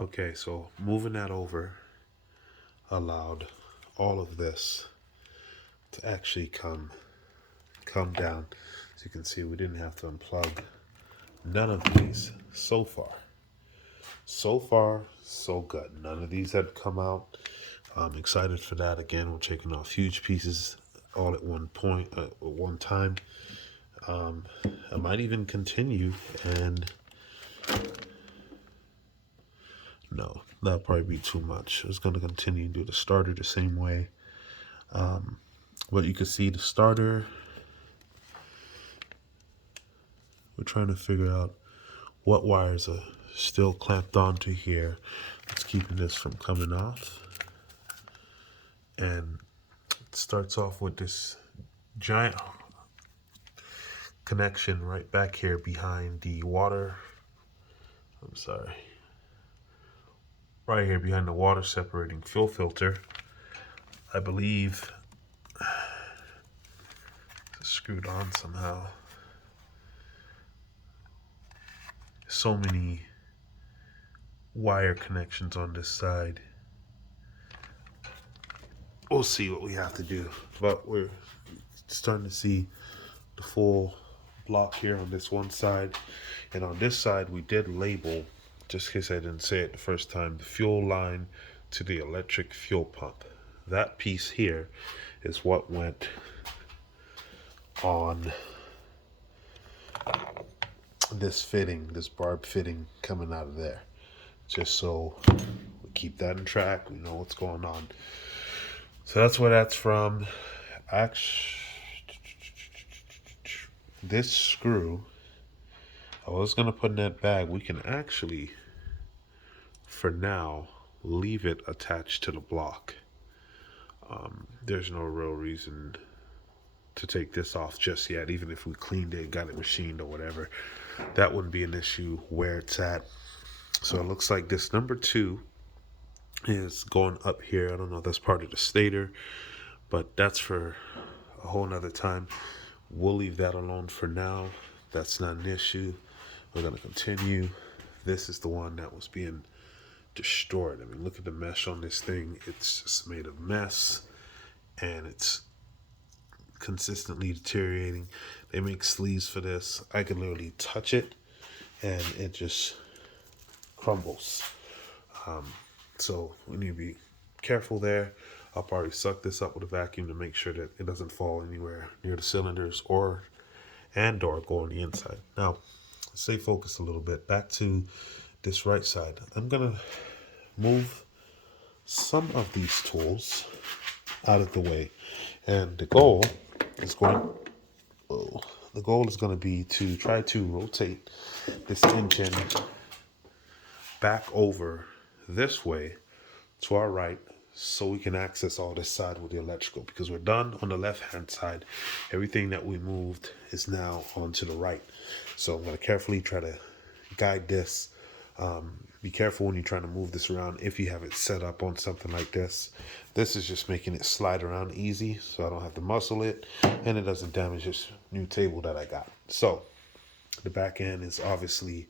Okay, so moving that over allowed all of this to actually come down. As you can see, we didn't have to unplug none of these so far. So far, so good. None of these had come out. I'm excited for that. Again, we're taking off huge pieces all at one point, at one time. I might even continue and no, that'll probably be too much. I was going to continue to do the starter the same way. But you can see the starter. We're trying to figure out what wires are still clamped onto here. It's keeping this from coming off. And it starts off with this giant connection right back here behind the water. I'm sorry. Right here behind the water separating fuel filter. I believe it's screwed on somehow. So many wire connections on this side. We'll see what we have to do, but we're starting to see the full block here on this one side, and on this side we did label, just in case I didn't say it the first time, the fuel line to the electric fuel pump. That piece here is what went on this fitting, this barb fitting coming out of there, just so we keep that in track, we know what's going on. So that's where that's from. Actually, this screw, I was going to put in that bag. We can actually, for now, leave it attached to the block. There's no real reason to take this off just yet. Even if we cleaned it, got it machined or whatever, that wouldn't be an issue where it's at. So it looks like this number 2 is going up here. I don't know if that's part of the stator, but that's for a whole nother time. We'll leave that alone for now. That's not an issue. We're going to continue. This is the one that was being destroyed. I mean, look at the mesh on this thing. It's just made a mess, and it's consistently deteriorating. They make sleeves for this. I can literally touch it, and it just crumbles. So we need to be careful there. I'll probably suck this up with a vacuum to make sure that it doesn't fall anywhere near the cylinders or go on the inside. Now, stay focused a little bit. Back to this right side. I'm going to move some of these tools out of the way. And the goal is going to be to try to rotate this engine back over this way to our right, so we can access all this side with the electrical, because we're done on the left hand side. Everything that we moved is now onto the right. So I'm going to carefully try to guide this. Be careful when you're trying to move this around if you have it set up on something like this. This is just making it slide around easy, so I don't have to muscle it, and it doesn't damage this new table that I got. So the back end is obviously,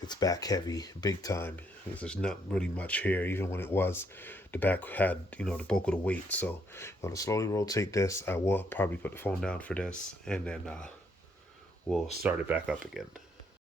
it's back heavy, big time. There's not really much here. Even when it was, the back had, the bulk of the weight. So I'm going to slowly rotate this. I will probably put the phone down for this, and then we'll start it back up again.